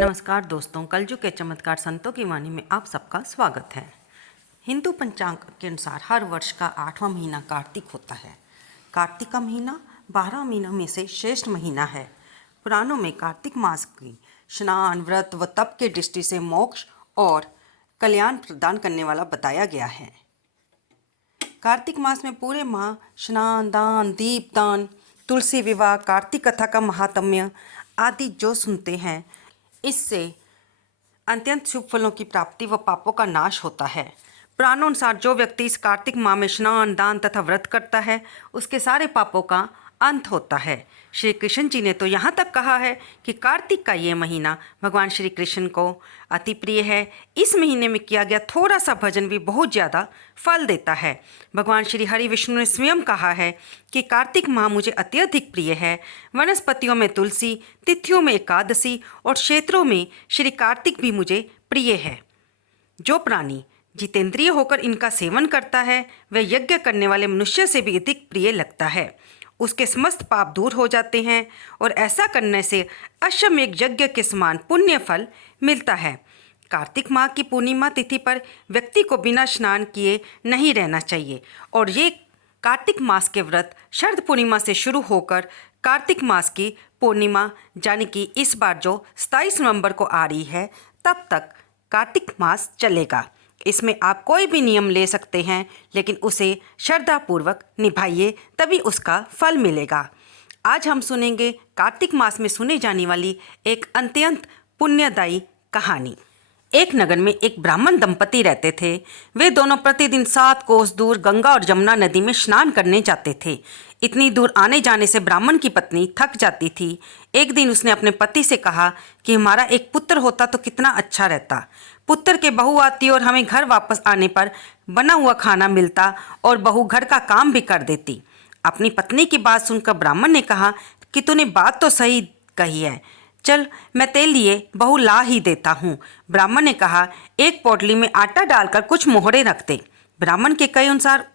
नमस्कार दोस्तों, कलयुग के चमत्कार संतों की वाणी में आप सबका स्वागत है। हिंदू पंचांग के अनुसार हर वर्ष का 8वां महीना कार्तिक होता है। कार्तिक का महीना 12 महीनों में से श्रेष्ठ महीना है। पुराणों में कार्तिक मास की स्नान, व्रत व तप के दृष्टि से मोक्ष और कल्याण प्रदान करने वाला बताया गया है। कार्तिक मास में पूरे माह स्नान, दान, दीपदान, तुलसी विवाह, कार्तिक कथा का महात्म्य आदि जो सुनते हैं, इससे अत्यंत शुभ फलों की प्राप्ति व पापों का नाश होता है। पुराणों अनुसार जो व्यक्ति इस कार्तिक माह में स्नान, दान तथा व्रत करता है, उसके सारे पापों का अंत होता है। श्री कृष्ण जी ने तो यहाँ तक कहा है कि कार्तिक का ये महीना भगवान श्री कृष्ण को अति प्रिय है। इस महीने में किया गया थोड़ा सा भजन भी बहुत ज़्यादा फल देता है। भगवान श्री हरि विष्णु ने स्वयं कहा है कि कार्तिक माह मुझे अत्यधिक प्रिय है। वनस्पतियों में तुलसी, तिथियों में एकादशी और क्षेत्रों में श्री कार्तिक भी मुझे प्रिय है। जो प्राणी जितेंद्रिय होकर इनका सेवन करता है, वह यज्ञ करने वाले मनुष्य से भी अधिक प्रिय लगता है। उसके समस्त पाप दूर हो जाते हैं और ऐसा करने से अश्वमेध यज्ञ के समान पुण्य फल मिलता है। कार्तिक माह की पूर्णिमा तिथि पर व्यक्ति को बिना स्नान किए नहीं रहना चाहिए और ये कार्तिक मास के व्रत शरद पूर्णिमा से शुरू होकर कार्तिक मास की पूर्णिमा यानी कि इस बार जो 27 नवंबर को आ रही है, तब तक कार्तिक मास चलेगा। इसमें आप कोई भी नियम ले सकते हैं, लेकिन उसे श्रद्धापूर्वक निभाइए, तभी उसका फल मिलेगा। आज हम सुनेंगे कार्तिक मास में सुने जाने वाली एक अत्यंत पुण्यदायी कहानी। एक नगर में एक ब्राह्मण दंपति रहते थे। वे दोनों प्रतिदिन 7 कोस दूर गंगा और जमुना नदी में स्नान करने जाते थे। इतनी दूर आने जाने से ब्राह्मण की पत्नी थक जाती थी। एक दिन उसने अपने पति से कहा कि हमारा एक पुत्र होता तो कितना अच्छा रहता। पुत्र के बहू आती और हमें घर वापस आने पर बना हुआ खाना मिलता और बहू घर का काम भी कर देती। अपनी पत्नी की बात सुनकर ब्राह्मण ने कहा कि तूने बात तो सही कही है, चल मैं तेरे लिए बहू ला ही देता हूँ। ब्राह्मण ने कहा, एक पोटली में आटा डालकर कुछ मोहरे रख दे। ब्राह्मण के कहे अनुसार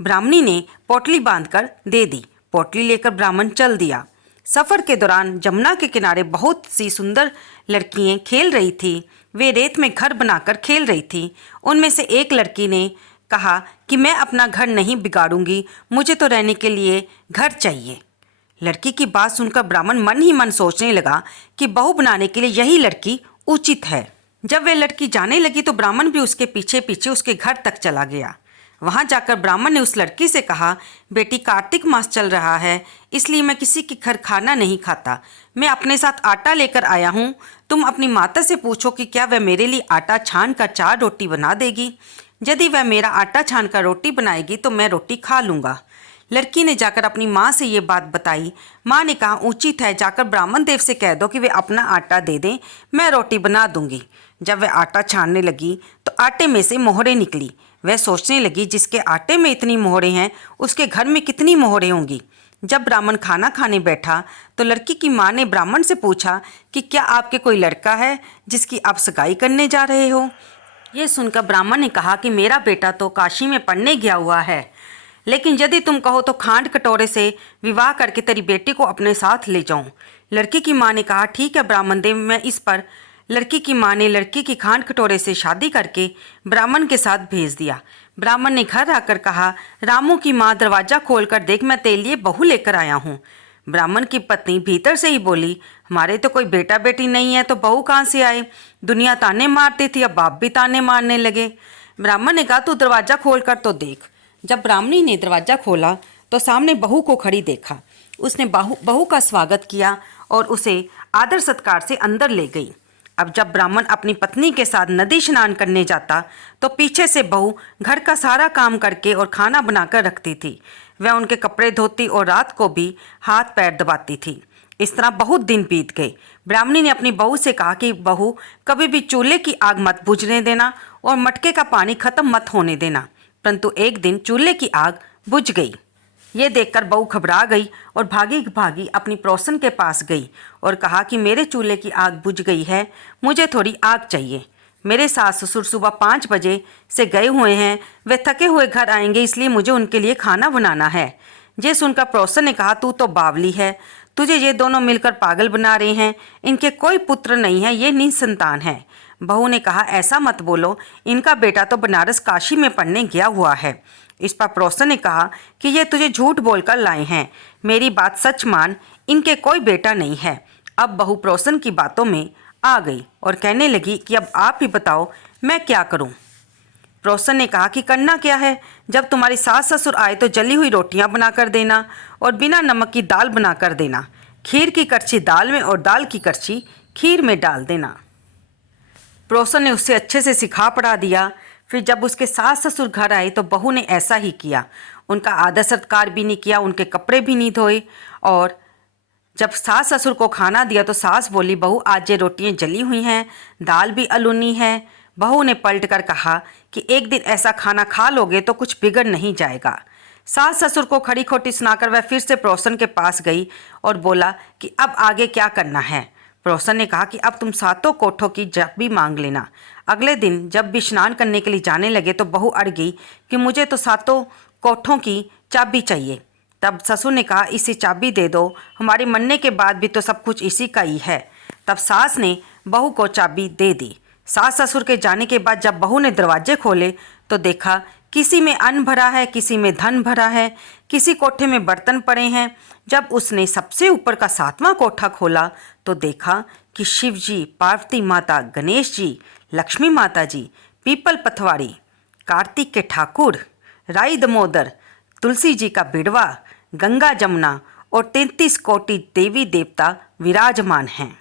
ब्राह्मणी ने पोटली बांधकर दे दी। पोटली लेकर ब्राह्मण चल दिया। सफ़र के दौरान जमुना के किनारे बहुत सी सुंदर लड़कियां खेल रही थी। वे रेत में घर बनाकर खेल रही थी। उनमें से एक लड़की ने कहा कि मैं अपना घर नहीं बिगाड़ूंगी, मुझे तो रहने के लिए घर चाहिए। लड़की की बात सुनकर ब्राह्मण मन ही मन सोचने लगा कि बहू बनाने के लिए यही लड़की उचित है। जब वह लड़की जाने लगी तो ब्राह्मण भी उसके पीछे पीछे उसके घर तक चला गया। वहां जाकर ब्राह्मण ने उस लड़की से कहा, बेटी कार्तिक मास चल रहा है, इसलिए मैं किसी के घर खाना नहीं खाता। मैं अपने साथ आटा लेकर आया हूँ। तुम अपनी माता से पूछो कि क्या वह मेरे लिए आटा छान कर 4 रोटी बना देगी। यदि वह मेरा आटा छान कर रोटी बनाएगी तो मैं रोटी खा लूँगा। लड़की ने जाकर अपनी माँ से ये बात बताई। माँ ने कहा, उचित है, जाकर ब्राह्मण देव से कह दो कि वे अपना आटा दे दें, मैं रोटी बना दूंगी। जब वह आटा छानने लगी तो आटे में से मोहरें निकली। वह सोचने लगी, जिसके आटे में इतनी मोहरें हैं उसके घर में कितनी मोहरें होंगी। जब ब्राह्मण खाना खाने बैठा तो लड़की की माँ ने ब्राह्मण से पूछा कि क्या आपके कोई लड़का है जिसकी आप सगाई करने जा रहे हो। ये सुनकर ब्राह्मण ने कहा कि मेरा बेटा तो काशी में पढ़ने गया हुआ है, लेकिन यदि तुम कहो तो खांड कटोरे से विवाह करके तेरी बेटी को अपने साथ ले जाऊं। लड़की की माँ ने कहा, ठीक है ब्राह्मण देव, मैं इस पर। लड़की की माँ ने लड़की की खांड कटोरे से शादी करके ब्राह्मण के साथ भेज दिया। ब्राह्मण ने घर आकर कहा, रामू की माँ दरवाज़ा खोलकर देख, मैं तेरे लिए बहू लेकर आया हूँ। ब्राह्मण की पत्नी भीतर से ही बोली, हमारे तो कोई बेटा बेटी नहीं है तो बहू कहाँ से आए। दुनिया ताने मारती थी, अब बाप भी ताने मारने लगे। ब्राह्मण ने कहा, तू दरवाज़ा खोल कर तो देख। जब ब्राह्मणी ने दरवाज़ा खोला तो सामने बहू को खड़ी देखा। उसने बहू का स्वागत किया और उसे आदर सत्कार से अंदर ले गई। अब जब ब्राह्मण अपनी पत्नी के साथ नदी स्नान करने जाता तो पीछे से बहू घर का सारा काम करके और खाना बनाकर रखती थी। वह उनके कपड़े धोती और रात को भी हाथ पैर दबाती थी। इस तरह बहुत दिन बीत गए। ब्राह्मणी ने अपनी बहू से कहा कि बहू, कभी भी चूल्हे की आग मत बुझने देना और मटके का पानी खत्म मत होने देना। परंतु एक दिन चूल्हे की आग बुझ गई। ये देखकर बहू घबरा गई और भागी भागी अपनी पड़ोसन के पास गई और कहा कि मेरे चूल्हे की आग बुझ गई है, मुझे थोड़ी आग चाहिए। मेरे सास ससुर सुबह 5 बजे से गए हुए हैं, वे थके हुए घर आएंगे, इसलिए मुझे उनके लिए खाना बनाना है। ये सुनकर पड़ोसन ने कहा, तू तो बावली है, तुझे ये दोनों मिलकर पागल बना रहे हैं। इनके कोई पुत्र नहीं है, ये निसंतान है। बहू ने कहा, ऐसा मत बोलो, इनका बेटा तो बनारस काशी में पढ़ने गया हुआ है। इस पर पड़ोसन ने कहा कि ये तुझे झूठ बोलकर लाए हैं, मेरी बात सच मान, इनके कोई बेटा नहीं है। अब बहू पड़ोसन की बातों में आ गई और कहने लगी कि अब आप ही बताओ मैं क्या करूं। पड़ोसन ने कहा कि करना क्या है, जब तुम्हारी सास ससुर आए तो जली हुई रोटियां बनाकर देना और बिना नमक की दाल बनाकर देना। खीर की कड़छी दाल में और दाल की कड़छी खीर में डाल देना। पड़ोसन ने उससे अच्छे से सिखा पढ़ा दिया। फिर जब उसके सास ससुर घर आए तो बहू ने ऐसा ही किया। उनका आदर सत्कार भी नहीं किया, उनके कपड़े भी नहीं धोए। और जब सास ससुर को खाना दिया तो सास बोली, बहू आज ये रोटियां जली हुई हैं, दाल भी अलूनी है। बहू ने पलट कर कहा कि एक दिन ऐसा खाना खा लोगे तो कुछ बिगड़ नहीं जाएगा। सास ससुर को खड़ी खोटी सुनाकर वह फिर से पड़ोसन के पास गई और बोला कि अब आगे क्या करना है। पड़ोसन ने कहा कि अब तुम सातों कोठों की चाबी मांग लेना। अगले दिन जब भी स्नान करने के लिए जाने लगे तो बहू अड़ गई कि मुझे तो सातों कोठों की चाबी चाहिए। तब ससुर ने कहा, इसे चाबी दे दो, हमारे मरने के बाद भी तो सब कुछ इसी का ही है। तब सास ने बहू को चाबी दे दी। सास ससुर के जाने के बाद जब बहू ने दरवाजे खोले तो देखा किसी में अन्न भरा है, किसी में धन भरा है, किसी कोठे में बर्तन पड़े हैं। जब उसने सबसे ऊपर का 7वां कोठा खोला तो देखा कि शिव जी, पार्वती माता, गणेश जी, लक्ष्मी माता जी, पीपल पथवारी, कार्तिक के ठाकुर, राई दमोदर, तुलसी जी का बिड़वा, गंगा जमुना और 33 कोटि देवी देवता विराजमान हैं।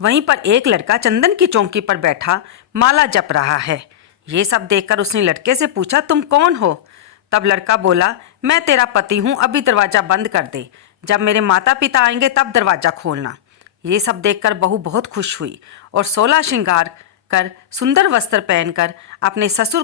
वहीं पर एक लड़का चंदन की चौकी पर बैठा माला जप रहा है। ये सब देखकर उसने लड़के से पूछा, तुम कौन हो? तब लड़का बोला, मैं तेरा पति हूँ, अभी दरवाज़ा बंद कर दे, जब मेरे माता पिता आएंगे तब दरवाज़ा खोलना। ये सब देखकर बहू बहुत खुश हुई और 16 श्रृंगार कर सुंदर वस्त्र पहनकर अपने सास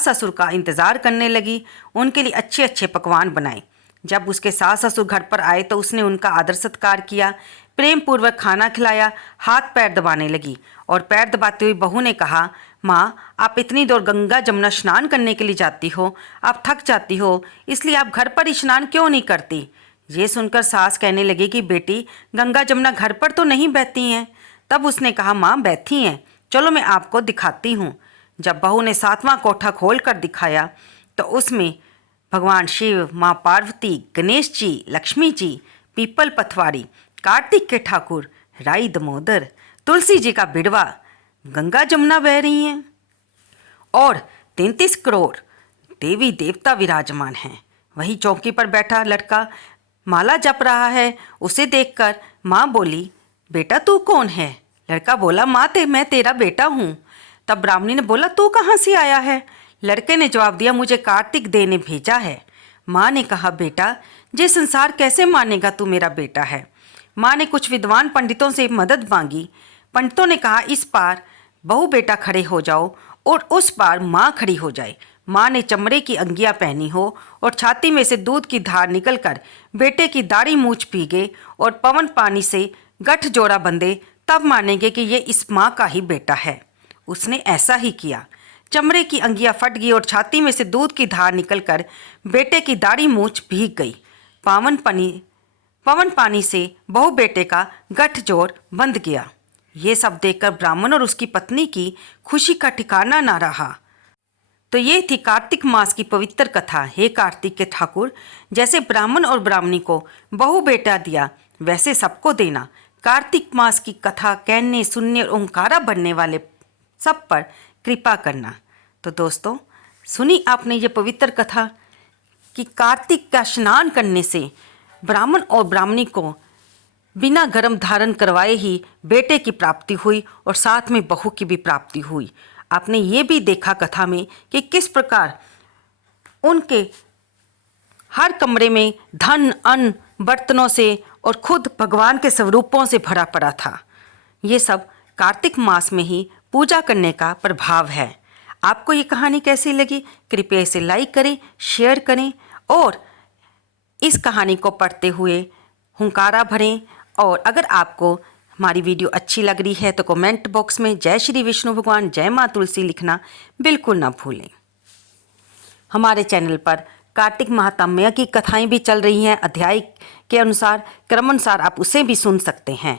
ससुर का इंतज़ार करने लगी। उनके लिए अच्छे अच्छे पकवान बनाए। जब उसके सास ससुर घर पर आए तो उसने उनका आदर सत्कार किया, प्रेम पूर्वक खाना खिलाया, हाथ पैर दबाने लगी। और पैर दबाते हुए बहू ने कहा, माँ आप इतनी दूर गंगा जमुना स्नान करने के लिए जाती हो, आप थक जाती हो, इसलिए आप घर पर ही स्नान क्यों नहीं करती? ये सुनकर सास कहने लगी कि बेटी गंगा जमुना घर पर तो नहीं बहती हैं। तब उसने कहा, माँ बहती हैं, चलो मैं आपको दिखाती हूँ। जब बहू ने 7वां कोठा खोल कर दिखाया तो उसमें भगवान शिव, माँ पार्वती, गणेश जी, लक्ष्मी जी, पीपल पथवारी, कार्तिक के ठाकुर, राई दमोदर, तुलसी जी का बिड़वा, गंगा जमुना बह रही हैं और 33 करोड़ देवी देवता विराजमान हैं। वही चौकी पर बैठा लड़का माला जप रहा है। उसे देखकर माँ बोली, बेटा तू कौन है? लड़का बोला, माँ मैं तेरा बेटा हूँ। तब ब्राह्मणी ने बोला, तू कहाँ से आया है? लड़के ने जवाब दिया, मुझे कार्तिक देव ने भेजा है। माँ ने कहा, बेटा ये संसार कैसे मानेगा तू मेरा बेटा है? माँ ने कुछ विद्वान पंडितों से मदद मांगी। पंडितों ने कहा, इस पार बहू बेटा खड़े हो जाओ और उस पार माँ खड़ी हो जाए। माँ ने चमड़े की अंगियाँ पहनी हो और छाती में से दूध की धार निकलकर बेटे की दाढ़ी मूछ पीगे और पवन पानी से गठ जोड़ा बंधे, तब मानेंगे कि ये इस माँ का ही बेटा है। उसने ऐसा ही किया। चमड़े की अंगियाँ फट गई और छाती में से दूध की धार निकलकर बेटे की दाढ़ी मूछ भीग गई। पवन पानी से बहू बेटे का गठजोड़ बंध गया। ये सब देखकर ब्राह्मण और उसकी पत्नी की खुशी का ठिकाना ना रहा। तो ये थी कार्तिक मास की पवित्र कथा। हे कार्तिक के ठाकुर, जैसे ब्राह्मण और ब्राह्मणी को बहू बेटा दिया वैसे सबको देना। कार्तिक मास की कथा कहने, सुनने और ओंकारा बनने वाले सब पर कृपा करना। तो दोस्तों, सुनी आपने ये पवित्र कथा कि कार्तिक का स्नान करने से ब्राह्मण और ब्राह्मणी को बिना गर्म धारण करवाए ही बेटे की प्राप्ति हुई और साथ में बहू की भी प्राप्ति हुई। आपने ये भी देखा कथा में कि किस प्रकार उनके हर कमरे में धन, अन्न, बर्तनों से और खुद भगवान के स्वरूपों से भरा पड़ा था। ये सब कार्तिक मास में ही पूजा करने का प्रभाव है। आपको ये कहानी कैसी लगी? कृपया इसे लाइक करें, शेयर करें और इस कहानी को पढ़ते हुए हुंकारा भरें। और अगर आपको हमारी वीडियो अच्छी लग रही है तो कमेंट बॉक्स में जय श्री विष्णु भगवान, जय माँ तुलसी लिखना बिल्कुल ना भूलें। हमारे चैनल पर कार्तिक महात्म्य की कथाएं भी चल रही हैं अध्याय के अनुसार, क्रमानुसार आप उसे भी सुन सकते हैं।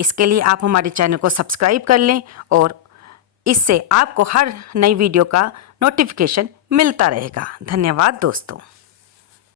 इसके लिए आप हमारे चैनल को सब्सक्राइब कर लें और इससे आपको हर नई वीडियो का नोटिफिकेशन मिलता रहेगा। धन्यवाद दोस्तों।